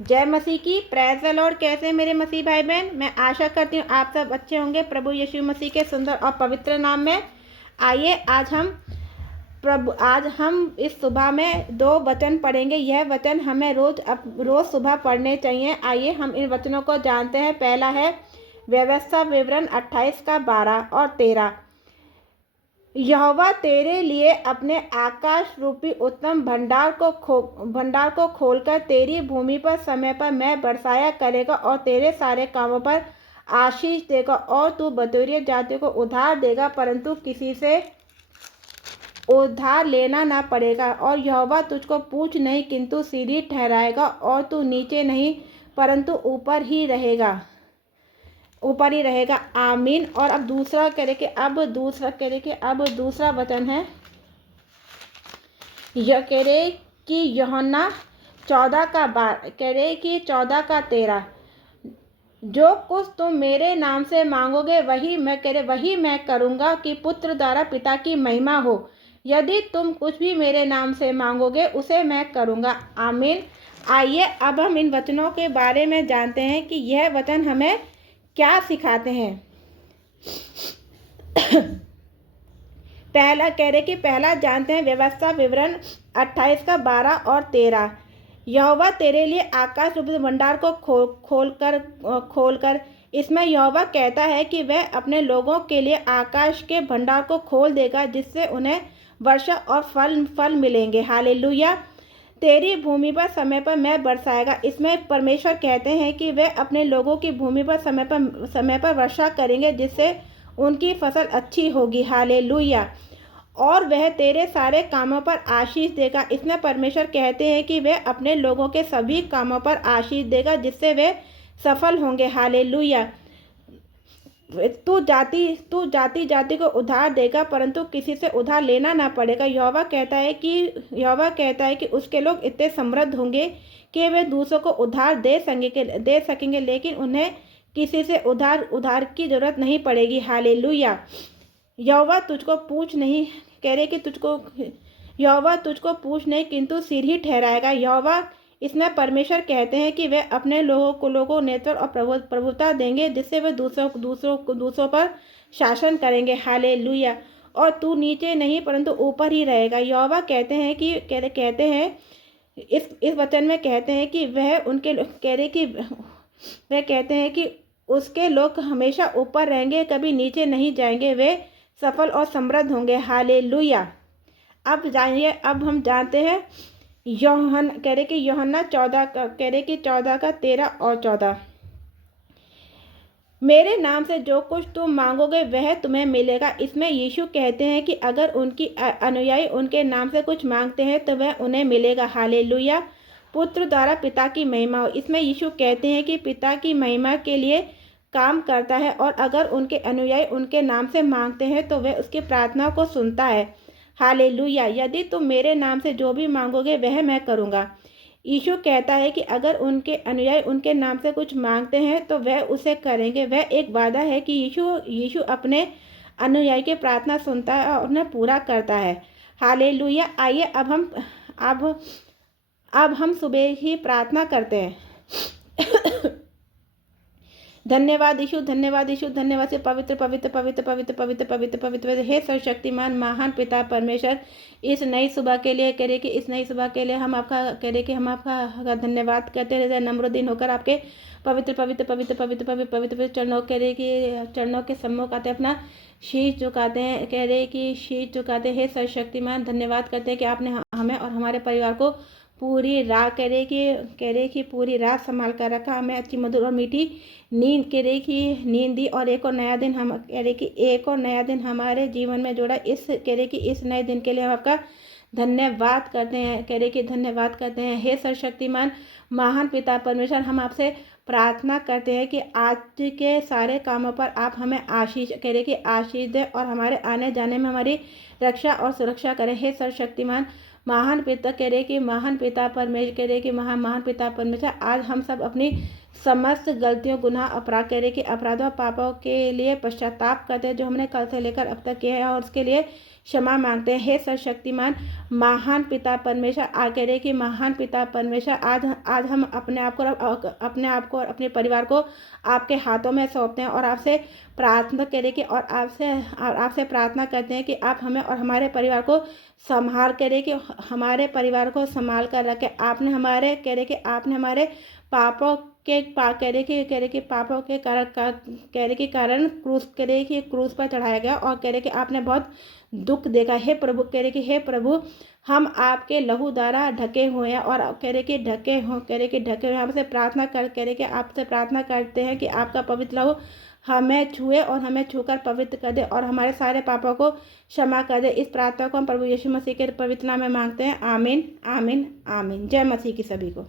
जय मसीह की, praise the Lord. कैसे हैं मेरे मसीह भाई बहन? मैं आशा करती हूँ आप सब अच्छे होंगे प्रभु यीशु मसीह के सुंदर और पवित्र नाम में। आइए आज हम इस सुबह में 2 वचन पढ़ेंगे। यह वचन हमें रोज सुबह पढ़ने चाहिए। आइए हम इन वचनों को जानते हैं। पहला है व्यवस्था विवरण 28 का 12 और 13। यहोवा तेरे लिए अपने आकाश रूपी उत्तम भंडार को खोलकर तेरी भूमि पर समय पर मैं बरसाया करेगा और तेरे सारे कामों पर आशीष देगा, और तू बटोरिया जाति को उधार देगा, परंतु किसी से उधार लेना ना पड़ेगा। और यहोवा तुझको पूछ नहीं किंतु सीढ़ी ठहराएगा, और तू नीचे नहीं परंतु ऊपर ही रहेगा। आमीन। और अब दूसरा वचन है। यह कह रहे कि यूहन्ना 14 का 13। जो कुछ तुम मेरे नाम से मांगोगे वही मैं करूँगा, कि पुत्र द्वारा पिता की महिमा हो। यदि तुम कुछ भी मेरे नाम से मांगोगे उसे मैं करूँगा। आमीन। आइए अब हम इन वचनों के बारे में जानते हैं कि यह वचन हमें क्या सिखाते हैं। पहला जानते हैं व्यवस्था विवरण 28 का 12 और 13। यहोवा तेरे लिए आकाश रूपी भंडार को खोलकर इसमें यहोवा कहता है कि वह अपने लोगों के लिए आकाश के भंडार को खोल देगा, जिससे उन्हें वर्षा और फल मिलेंगे। हालेलुया। तेरी भूमि पर समय पर मैं बरसाएगा। इसमें परमेश्वर कहते हैं कि वे अपने लोगों की भूमि पर समय पर वर्षा करेंगे, जिससे उनकी फसल अच्छी होगी। हालेलुया। और वह तेरे सारे कामों पर आशीष देगा। इसमें परमेश्वर कहते हैं कि वे अपने लोगों के सभी कामों पर आशीष देगा, जिससे वे सफल होंगे। हालेलुया। तू जाति को उधार देगा, परंतु किसी से उधार लेना ना पड़ेगा। यहोवा कहता है कि उसके लोग इतने समृद्ध होंगे कि वे दूसरों को उधार दे सकेंगे, लेकिन उन्हें किसी से उधार की जरूरत नहीं पड़ेगी। हालेलुया। यहोवा तुझको पूछ नहीं किंतु सिर ही ठहराएगा। इसमें परमेश्वर कहते हैं कि वे अपने लोगों को नेतृत्व और प्रभुता देंगे, जिससे वे दूसरों पर शासन करेंगे। हालेलुया। और तू नीचे नहीं परंतु ऊपर ही रहेगा। यहोवा कहते हैं इस वचन में कहते हैं कि वह कहते हैं कि उसके लोग हमेशा ऊपर रहेंगे, कभी नीचे नहीं जाएंगे। वे सफल और समृद्ध होंगे। हालेलुया। अब हम जानते हैं यूहन्ना 14 का 13 और 14। मेरे नाम से जो कुछ तुम मांगोगे वह तुम्हें मिलेगा। इसमें यीशु कहते हैं कि अगर उनकी अनुयायी उनके नाम से कुछ मांगते हैं तो वह उन्हें मिलेगा। हालेलुया। पुत्र द्वारा पिता की महिमा हो। इसमें यीशु कहते हैं कि पिता की महिमा के लिए काम करता है, और अगर उनके अनुयायी उनके नाम से मांगते हैं तो वह उसकी प्रार्थना को सुनता है। हालेलुया। यदि तुम मेरे नाम से जो भी मांगोगे वह मैं करूँगा। यीशु कहता है कि अगर उनके अनुयायी उनके नाम से कुछ मांगते हैं तो वह उसे करेंगे। वह एक वादा है कि यीशु अपने अनुयायी की प्रार्थना सुनता है और उन्हें पूरा करता है। हालेलुया। आइए अब हम सुबह ही प्रार्थना करते हैं। धन्यवाद यीशु, धन्यवाद यीशु, धन्यवाद से पवित्र पवित्र पवित्र पवित्र पवित्र पवित्र पवित्र हे सर्वशक्तिमान महान पिता परमेश्वर, इस नई सुबह के लिए हम आपका धन्यवाद करते हैं। नम्र दिन होकर आपके पवित्र पवित्र पवित्र पवित्र पवित्र पवित्र चरणों के सम्मुख आते अपना शीश झुकाते हैं। शीश झुकाते हैं। हे सर्वशक्तिमान, धन्यवाद करते हैं कि आपने हमें और हमारे परिवार को पूरी रात पूरी रात संभाल कर रखा। हमें अच्छी मधुर और मीठी नींद दी, और एक और नया दिन हमारे जीवन में जोड़ा। इस नए दिन के लिए हम आपका धन्यवाद करते हैं। धन्यवाद करते हैं। हे सर्वशक्तिमान महान पिता परमेश्वर, हम आपसे प्रार्थना करते हैं कि आज के सारे कामों पर आप हमें आशीष दें और हमारे आने जाने में हमारी रक्षा और सुरक्षा करें। हे सर्वशक्तिमान महान पिता परमेश्वर, आज हम सब अपनी समस्त गलतियों, गुनाह, अपराधों पापों के लिए पश्चाताप करते हैं जो हमने कल से लेकर अब तक किए हैं, और उसके लिए क्षमा मांगते हैं। हे सर्वशक्तिमान महान पिता परमेश्वर, कह रहे कि महान पिता परमेश्वर, आज हम अपने आप को और अपने परिवार को आपके हाथों में सौंपते हैं और आपसे प्रार्थना करें कि और आपसे प्रार्थना करते हैं कि आप हमें और हमारे परिवार को संभाल करें, कि हमारे परिवार को संभाल कर रखें। आपने हमारे पापों के पापों के कारण क्रूस पर चढ़ाया गया, और कह रहे कि आपने बहुत दुख देखा। हे प्रभु, हे प्रभु, हम आपके लहू द्वारा ढके हुए हैं, और कह रहे कि ढके हुए आपसे प्रार्थना आपसे प्रार्थना करते हैं कि आपका पवित्र लहू हमें छुए और हमें छूकर पवित्र कर दे और हमारे सारे पापों को क्षमा कर दे। इस प्रार्थना को हम प्रभु यीशु मसीह के पवित्र नाम में मांगते हैं। आमीन, आमीन, आमीन। जय मसीह की सभी को।